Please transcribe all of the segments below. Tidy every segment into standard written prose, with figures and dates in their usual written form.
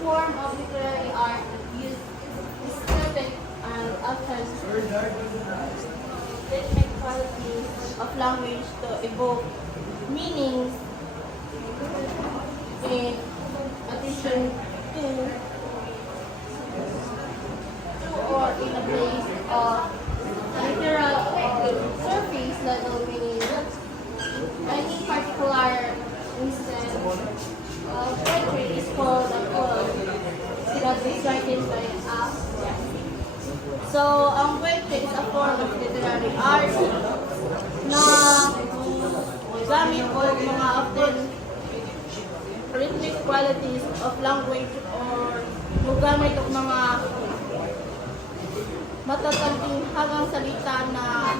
form of literary art uses aesthetic and often rhythmic qualities of language to evoke meanings in addition to or in a place of literal surface level meaning. Any particular instance of poetry is called a poem that is written by us. So, ang poetry is a form of literary art na gamit o mga often rhythmic qualities of language or gamit o mga matataging hagang salita na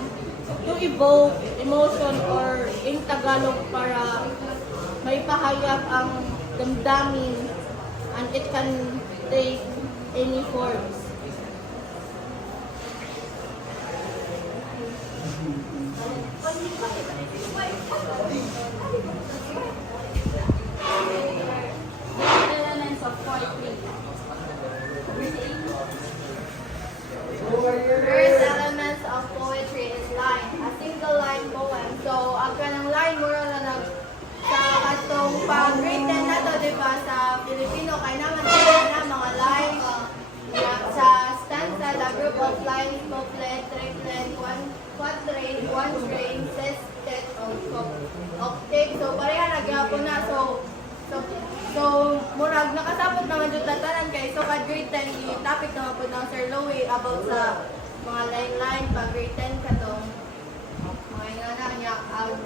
to evoke emotion or in Tagalog para may pahayag ang damdamin and it can take any forms. The elements of poetry. First elements of poetry is line, a single line poem. So, ang kanang line mura na sa katong pang-written na to, di ba, sa Filipino, kaya naman na mga line sa stanza, the group of lines, couplet, triplet, quatrain, one train, sestet, octave. So, pareha nagyapon na. So, murag nakasabot naman yung tatanan kay so ka-grade 10 yung topic naman po ng Sir Louie about sa mga line-line pag grade 10 katong mga nga niya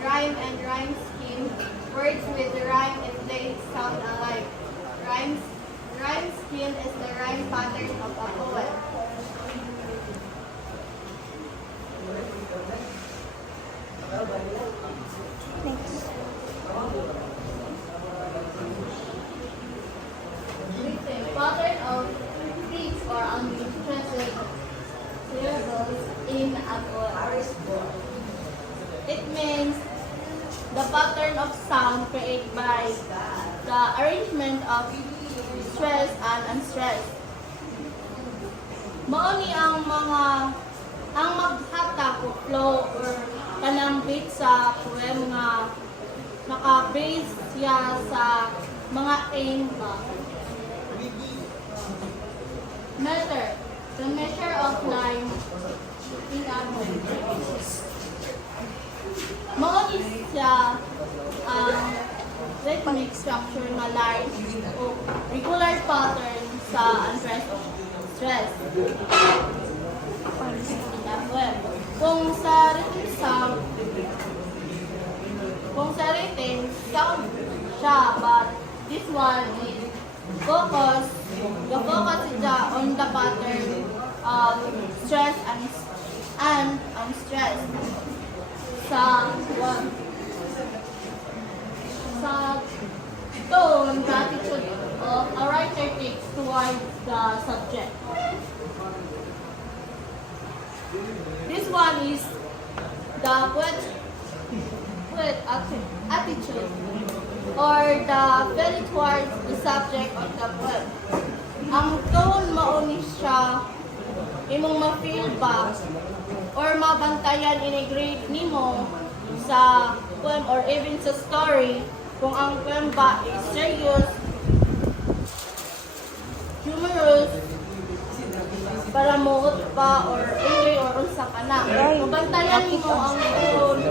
rhyme and rhyme scheme, words with rhyme and place sound alike. Rhyme scheme is the rhyme pattern of a poem. Pattern of speech or unexpressive syllables in a poem. It means the pattern of sound created by the arrangement of stress and unstressed. Mauni ang maghatak o flow or kanang beat sa poem nga naka-base siya sa mga aim ba. Measure. The measure of line in a poem. Mauni siya ang rhythmic structure na line o regular pattern sa unstressed stress. Kung sa written sound siya, but this one is focus siya on the pattern of stress and unstress. Sa tone, the attitude of a writer takes towards the subject. This one is the poet attitude or the feeling towards the subject of the poem. Ang tone mauni siya imong ma-feel ba or mabantayan in-grade nimo sa poem or even sa story kung ang poem ba is serious, humorous, para muot pa or angry or unsa ka na. Mabantayan mo ang tone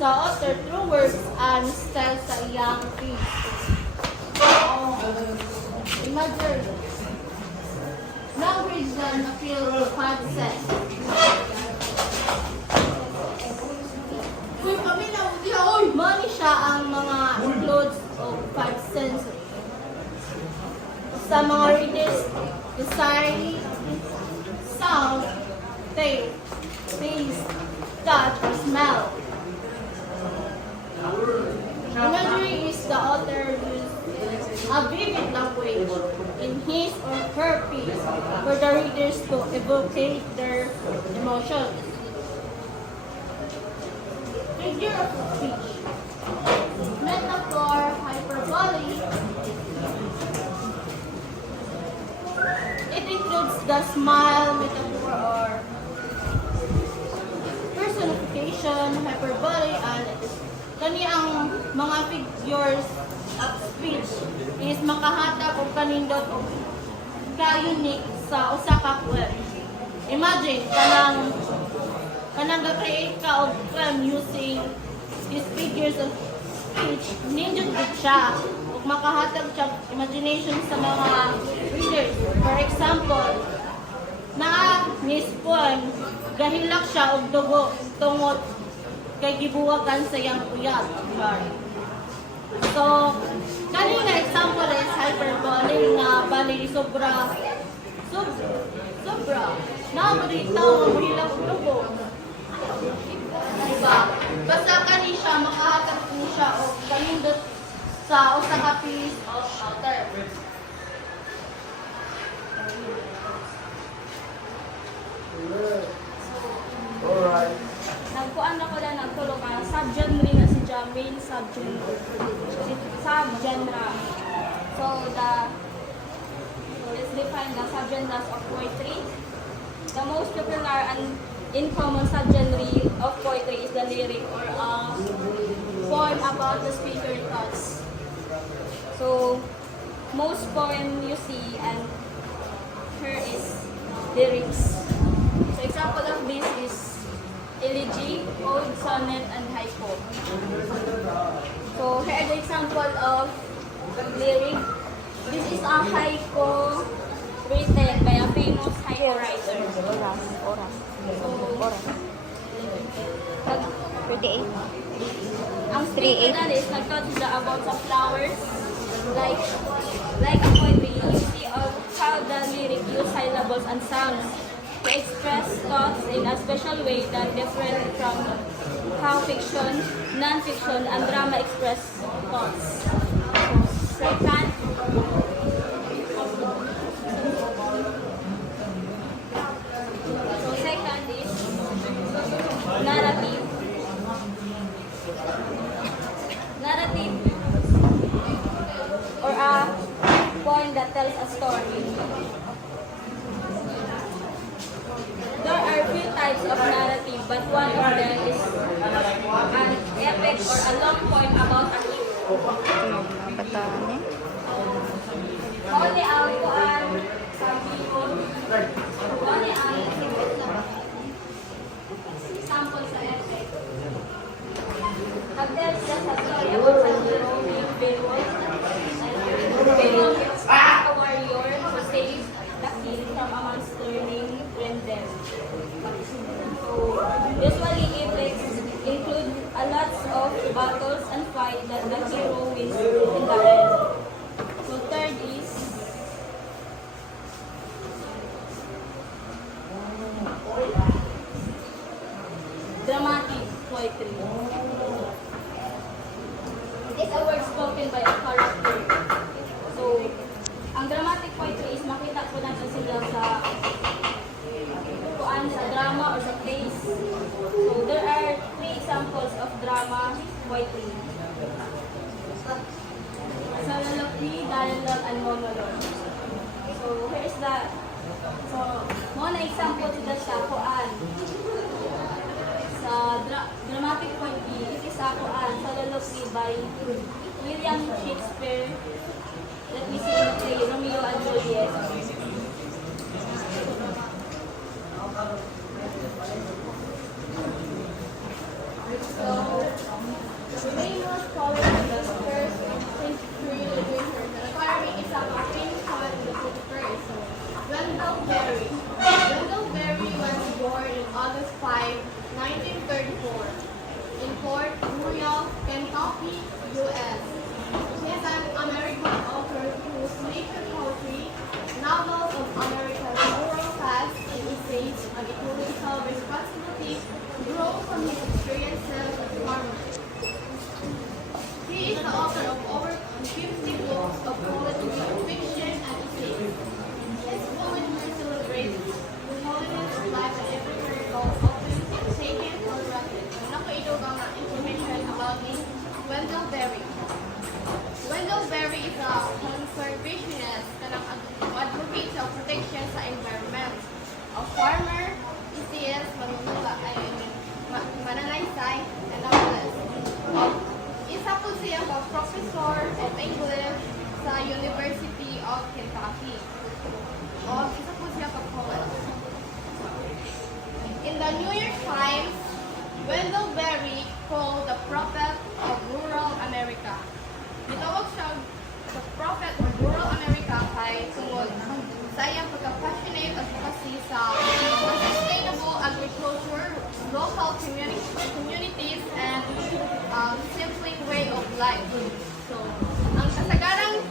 sa author through words and style sa iyang piece. Imagine, language that appeal to five sense. Uy, pamilya, oy! Mani siya ang mga includes of five senses. Sa mga readers, design, sound, taste, touch, or smell. Imagery is the author used a vivid language in his or her piece for the readers to evocate their emotions. Figure of speech, metaphor, hyperbole, the smile metaphor or personification, hyperbole, and kani ang mga figures of speech is makahatag og kanindot og ka-unique sa usa ka poem. Imagine kanang ga-create ka og poem using these figures of speech, ninjud gid siya ug makahatag siya imagination sa mga readers. For example, Miss Poem, gahilak siya og dugo tungod kay gibuwagan sa iyang uyab. So, kani nga example is hyperbole nga bali sobra. Naamurita nga mahilak og dugo. Diba? Basta kani siya, makahatag po siya o kanindot sa usa ka piece of matter. Alright. Nagkuan ako lang nagtulong ka subgenre na si main subgenre. So let's define the subgenres of poetry. The most popular and in common subgenre of poetry is the lyric or a poem about the speaker's thoughts. So most poem you see and here is lyrics. So example of this is elegy, ode, sonnet, and haiku. So here are the example of lyric. This is a haiku written by a famous haiku writer. Ang speaker na is nagtaught sila about sa flowers. Like a poetry, you see how the lyric use syllables and sounds to express thoughts in a special way that different from how fiction, non-fiction, and drama express thoughts. Second, is narrative. Narrative or a poem that tells a story. There are few types of narrative, but one of them is an epic or a long poem about a hero. Only ang kuan sa hero. Only ang example sa epic. Nag-tell siya sa story about sa hero named Beowulf. Beowulf is a warrior who saves the king from a monster named Grendel. Usually epics include a lot of battles and fights that the hero wins in the end. So third is dramatic poetry. It is a word spoken by a character. So, ang dramatic poetry is makita po natin sila sa sa drama or sa plays. So there are three examples of drama poetry. Soliloquy, dialogue, and monologue. So here's the mga example sila sa kuan. Sa dramatic poetry, it is a kuan, Soliloquy by William Shakespeare. Let me see the play, Romeo and Juliet. So, famous poet in the first century literature, the following is a famous poet in the 51st. Wendell Berry. Wendell Berry was born in August 5, 1934, in Fort Rouge, Kentucky, U.S. He is an siya pa professor of English sa University of Kentucky. O, isa po siya pa poet. In the New York Times, Wendell Berry called the prophet of rural America. Gitawag siya the prophet of rural America kay tungod sa iyang pagka-passionate at kasi sa sustainable agriculture, local communities, and simply way of life. So, ang kasagarang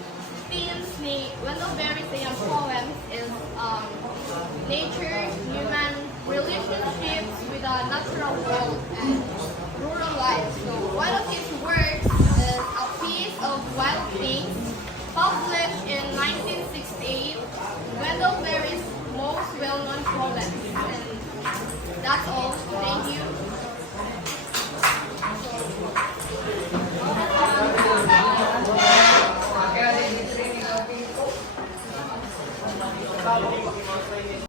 themes ni Wendell Berry sa iyang poems is nature, human relationships with the natural world, and rural life. So, one of his works is A Piece of Wild Things, published